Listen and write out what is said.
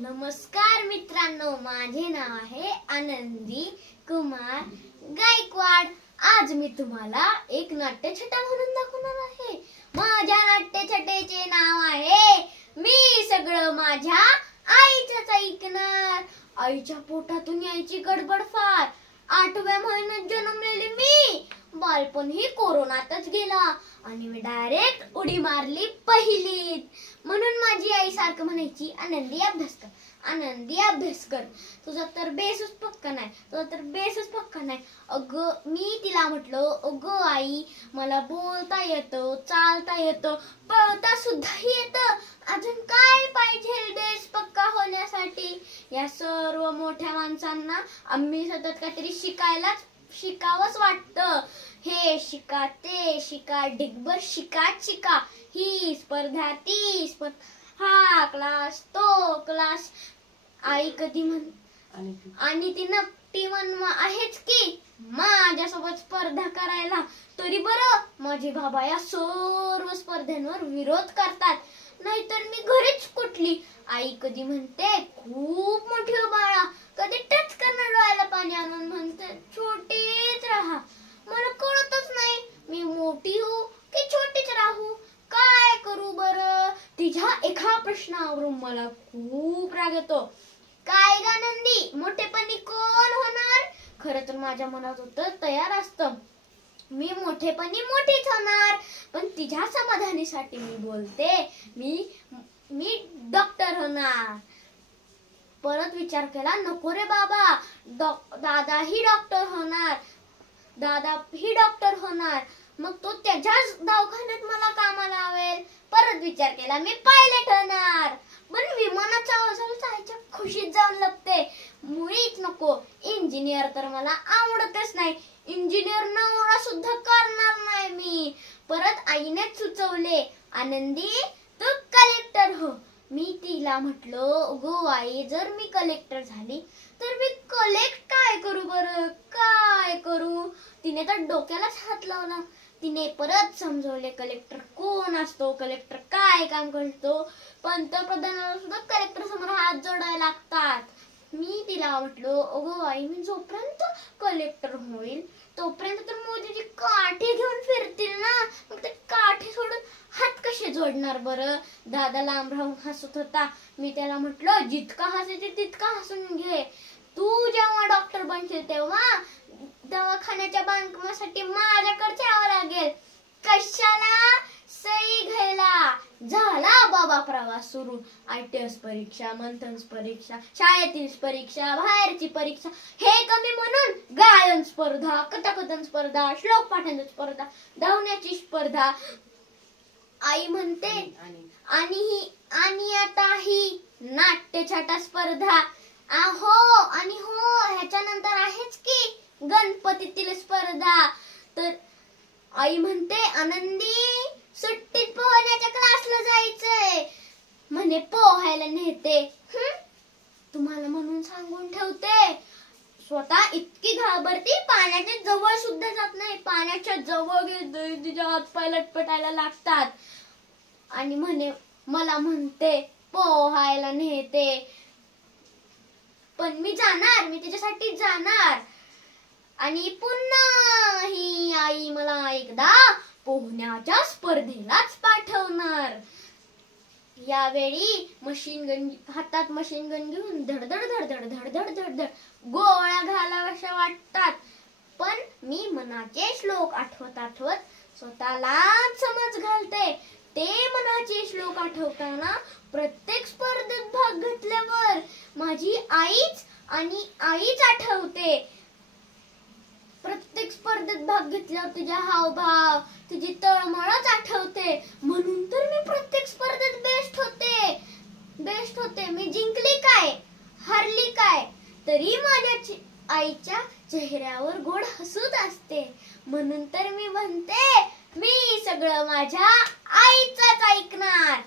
नमस्कार मित्रांनो, माझे नाव आहे आनंदी कुमार गायकवाड। आज मी तुम्हाला एक नाट्यछटा म्हणून दाखवणार आहे। माझ्या नाट्यछटेचे नाव आहे मी सगळं माझ्या आईचंच ऐकणार। आईच्या पोटातून यायची गडबड फार, 8व्या महिन्यात जन्मलेली मी। बालपण ही कोरोनातच गेला आणि मी डायरेक्ट उडी मारली पहिलीत। म्हणून माझी आई सारखं म्हणायची, आनंदी अभ्यास कर, आनंदी अभ्यास कर, तुझा तर बेसच पक्का नाही, तुझा तर बेसच पक्का नाही। अगं मी तिला म्हटलं, अगं आई मला बोलता येतं, चालता येतं, पळता सुद्धा येतं, अजून काय पाहिजे बेस पक्का होण्यासाठी? या सर्व मोठ्या माणसांना आम्ही सतत काहीतरी शिकावंच वाटतं। हे शिका, ते शिका, डिगभर शिका, ही स्पर्धा, ती स्पर्धा, हा क्लास, तो क्लास। आई कधी आणि ती नक्की मनवा आहेच की माझ्यासोबत स्पर्धा करायला। तरी बरं माझे बाबा या सर्व स्पर्धांवर विरोध करतात, नाहीतर मी घरीच कुठली। आई कधी म्हणते खूप मोठी हो बाळा, कधी टच करणार डोळ्याला पाणी आणून म्हणते छोटीच राहा। मला कळतच नाही मी मोठी हो की छोटीच राहू, काय करू बरं? तिच्या एका प्रश्नावरून मला खूप राग येतो। काय आनंदी, मोठेपणी कोण होणार? खरं तर माझ्या मनात होतं तयार असतं, मी मोठेपणी मोठीच होणार, पण तिच्या समाधानीसाठी मी बोलते मी डॉक्टर होणार। परत विचार केला, नको रे बाबा, दादा ही डॉक्टर होणार, मग तो त्याच्याच दवाखान्यात मला कामाला लावेल। परत विचार केला, मी पायलट होणार, पण विमानाच्या आवाजाला आईच्या खुशीत जाऊन लपते। मुळीच नको, इंजिनियर तर मला आवडतच नाही, इंजिनियर नवरा सुद्धा करणार नाही मी। परत आईने सुचवले, आनंदी तू कलेक्टर हो। मी तिला म्हटलं, अगो आई जर मी कलेक्टर झाली तर मी कलेक्ट काय करू बरं, काय करू? तिने तर डोक्यालाच हात लावला। तिने परत समजवले कलेक्टर कोण असतो, कलेक्टर काय काम करतो, पंतप्रधानाला सुद्धा कलेक्टर समोर हात जोडायला लागतात। मी तिला म्हटलं, अगो आई मी जोपर्यंत कलेक्टर होईल तोपर्यंत तर मोदीजी काठी घेऊन फिरतील ना, मग ते काठी सोडून हात कसे जोडणार बरं? दादा लांब राहून हसत होता। मी त्याला म्हटलं, जितका हसायचे तितका हसून घे, तू जेव्हा डॉक्टर बनशील तेव्हा दवाखान्याच्या बांधकामासाठी माझ्याकडे यावं लागेल। कशाला? सही घ्यायला। झाला बाबा प्रवास सुरू। ITS परीक्षा, मंथन्स परीक्षा, शाळेतील परीक्षा, बाहेरची परीक्षा, हे कमी म्हणून गायन स्पर्धा, कथाकथन स्पर्धा, श्लोक पाठांची स्पर्धा, धावण्याची स्पर्धा। आई म्हणते आणि आता ही नाट्यछटा स्पर्धा, आणि ह्याच्यानंतर आहेच की गणपतीतील स्पर्धा। तर आई म्हणते, आनंदी सुट्टीत पोहण्याच्या क्लासला जायचंय म्हणे, पोहायला नेते। तुम्हाला म्हणून सांगून ठेवते, स्वतः इतकी घाबरती पाण्याच्या जवळ सुद्धा जात नाही। पाण्याच्या जवळ गेली तिच्या हातपाय लटपटायला लागतात आणि मला म्हणते पोहायला नेते। पण मी जाणार, मी तिच्यासाठी जाणार। आणि पुन्हा ही आई मला एकदा पोहण्याच्या स्पर्धेलाच पाठवणार। यावेळी हातात मशीन गन घेऊन धडधड धडधड धडधड धडधड गोळ्या घालाव्याशा वाटतात, पण मी मनाचे श्लोक आठवत स्वतःलाच समज घालते। ते मनाचे श्लोक आठवताना प्रत्येक स्पर्धेत भाग घेतल्यावर माझी आईच आठवते। प्रत्येक स्पर्धेत भाग घेतल्यावर तुझ्या हावभाव, तुझी तळमळच आठवते। म्हणून तर मी प्रत्येक स्पर्धेत बेस्ट होते। मी जिंकली काय, हरली काय, तरी माझ्या आईच्या चेहऱ्यावर गोड हसूच असते। म्हणून तर मी म्हणते, मी सगळं माझ्या आईचंच ऐकणार।